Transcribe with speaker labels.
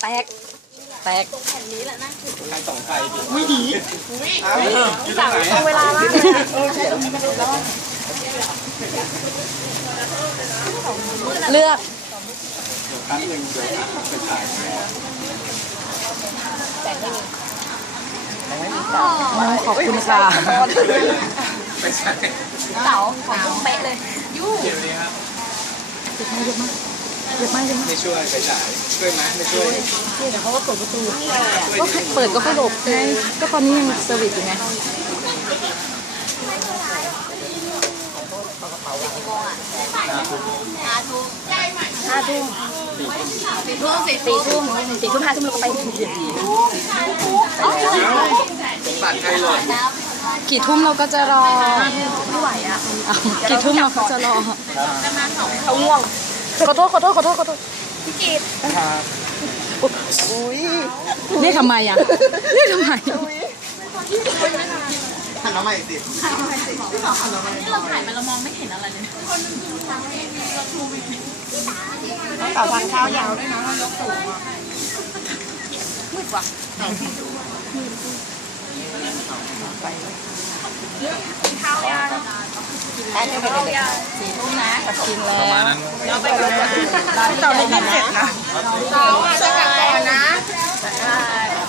Speaker 1: แตกแตก
Speaker 2: ใครส่องไฟดิ
Speaker 3: ไม่ดี
Speaker 2: อยู่ตรงไหน
Speaker 1: ตรงเวลามากเลยเลือก
Speaker 2: ครั้งหนึ่งเดี๋ยวไปถ่าย
Speaker 1: ขอบคุณค่ะ
Speaker 2: ไม่ใช่
Speaker 1: เต๋าของเป๊ะเลย
Speaker 2: เดี๋ยวนี้ครับ
Speaker 1: เยอะมากเยอะมากเยอะมาก
Speaker 2: ไม่ช่วยไปฉายช่วยไหมไม่ช่วย
Speaker 1: เดี๋ยวเขาก็เปิดประตูก็เปิดก็ค่อยหลบไงก็ตอนนี้ยังเซอร์วิสอยู่ไง5 ทุ่ม5 ทุ่มเราก็ไป
Speaker 2: บัตรใครหล่น
Speaker 1: กี่ทุ่มเราก็จะรอไม่ไหวอ่ะกี่ทุ่มเราก็จะรอเขาง่วงขอโทษพี่กีด
Speaker 3: อุ้ย
Speaker 1: เรียกทำไมอ่ะเรียกทำไม
Speaker 3: หันมาใหม่สิ
Speaker 1: เราถ่ายมาเรามองไม่เห็นอะไรเลย
Speaker 3: เต่าทานข้าวยาวด้วยนะยกสูง
Speaker 1: มืดว่ะข้าวยา4 ทุ่มนะกับกินแล้ว
Speaker 2: ประมาณนั้น
Speaker 3: เต่าได้ยินเสร็จนะ
Speaker 1: เราจะกลับก่อนนะ